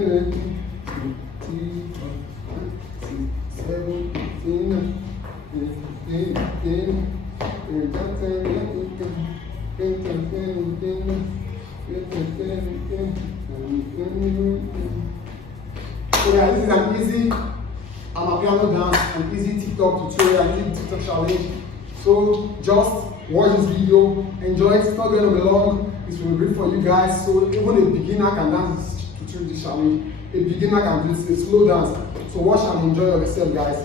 So guys, this is an easy piano dance, an easy TikTok tutorial, an easy TikTok challenge. So just watch this video, enjoy it. It's not going to be long. It will be great for you guys. So even a beginner can dance this challenge. A beginner can do this, a slow dance. So watch and enjoy yourself, guys.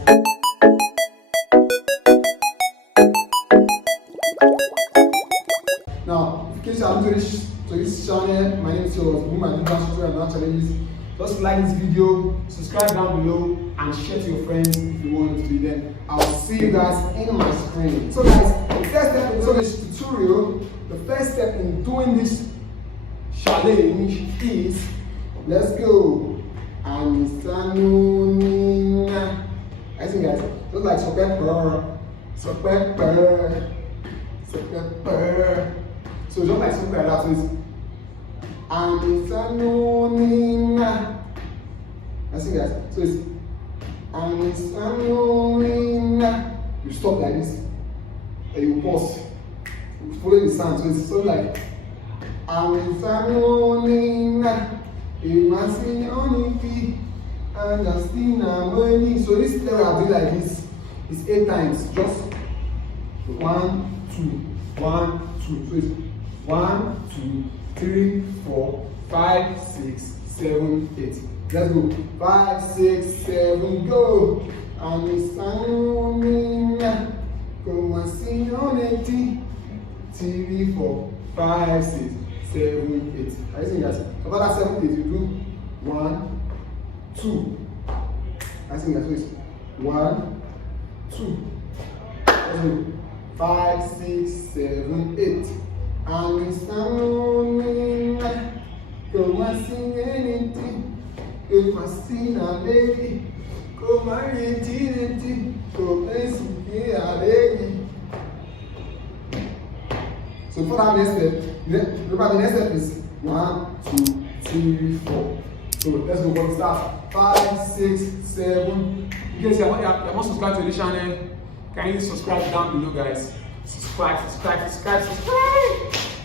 Now, in case you are new to this channel, my name is Boom and dance tutorial and challenges. Just like this video, subscribe down below, and share to your friends if you want to do them. I will see you guys in my screen. So guys, the first step in this tutorial, the first step in doing this challenge is, let's go. I think guys, just like so just like something like that. So it's I see guys. So it's you stop like this and you pause. You follow the sound. So it's something like so this level I do like this. It's 8 times. Just 1, 2, 1, 2. So it's 1, 2, 3, 4, 5, 6, 7, 8. Let's go. 5, 6, 7, go. TV 4, 5, 6, 7, 8. I think guys. About that 7, 8, you do 1, 2. I think that's 1, 2. Let's go. 5, 6, 7, 8. Come and sing anything. Come and sing a lady. Come and read anything. Come and sing a lady. So for that next step, remember the next step is 1, 2, 3, 4. So let's go for the start. 5, 6, 7. In case you're not subscribed to this channel, can you subscribe down below, guys? Subscribe.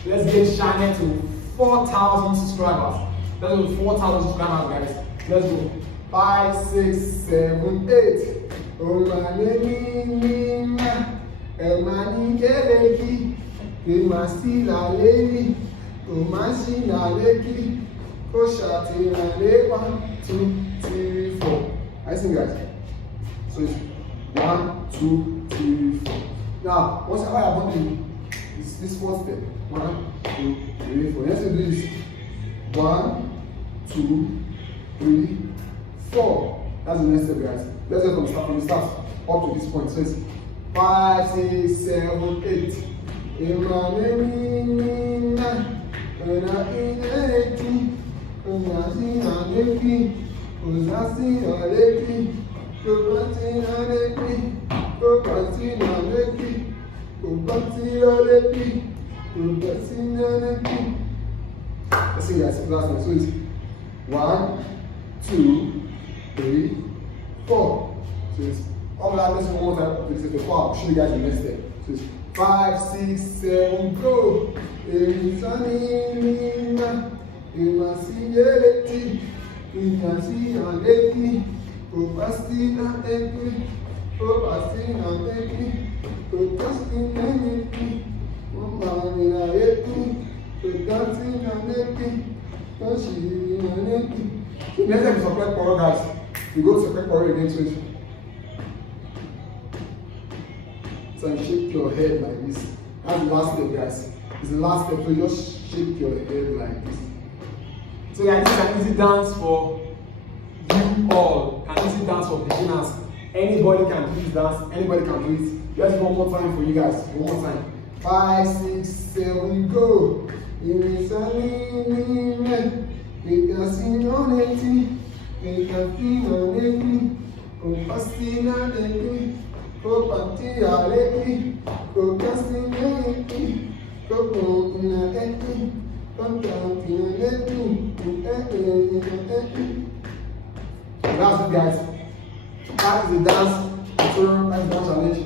Let's get this channel to 4,000 subscribers. Let's go 4,000 subscribers, guys. Let's go. 5, 6, 7, 8. Oh my name, Emani Keleki, Emasila Lady, Omasina Leki, Koshati Nale 1, 2, 3, 4. I sing, guys. So it's 1, 2, 3, 4. Now, once I have done this first step, 1, 2, 3, 4. Let's do this. 1, 2, 3, 4. That's the next step, guys. Let's go from the start up to this point. So it's 5, 6, 7, 8. Let's see, guys. Last one. So it's 1, 2, 3, 4. So it's all that. Let's one more time. This is the 4. I'll show you guys the next step. So it's 5, 6, 7, go. Next time is separate chorus, guys. We go to separate chorus again, switch. So you shake your head like this. That's the last step, guys. It's the last step, so just shake your head like this. So guys, this is an easy dance for you all. An easy dance for beginners. Anybody can do this dance. Anybody can do it. Just one more time for you guys. One more time. 5, 6, 7, go. That's it, guys. That is the dance tutorial, that's the dance challenge.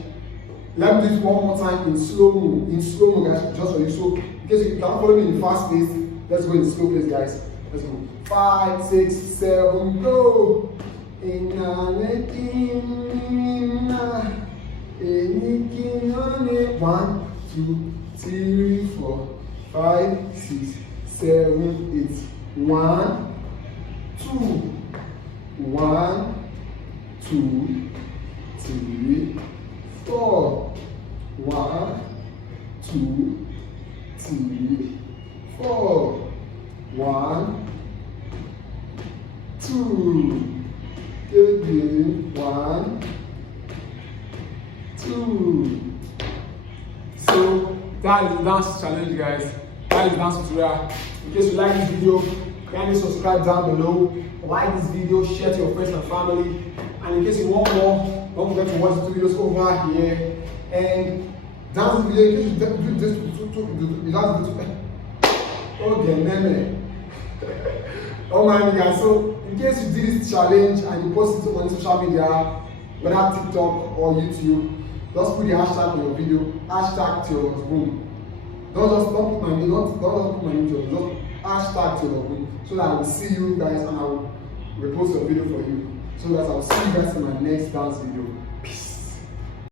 Let me do it one more time in slow mo, guys, just for you. So in case you can't follow me in fast pace, let's go in slow pace, guys. Let's go. 5, 6, 7, go. 1, 2, 3, 4, 5, 6, 7, 8. 1, 2, 1, 2, 3, 4. 1, 2, 3, 4. 1, 2. Again. 1, 2. So that is the dance challenge, guys. That is the dance tutorial. In case you like this video, kindly subscribe down below. Like this video, share to your friends and family. And in case you want more, don't forget to watch the 2 videos over here. And dance video, in case you do this, okay, man. Oh my God, so in case you did this challenge and you post it on social media, whether TikTok or YouTube, just put the hashtag on your video, hashtag to your room. Don't put my name, don't put my name, just hashtag to your room, so that I will see you guys and I will repost your video for you. So that I will see you guys in my next dance video. Peace.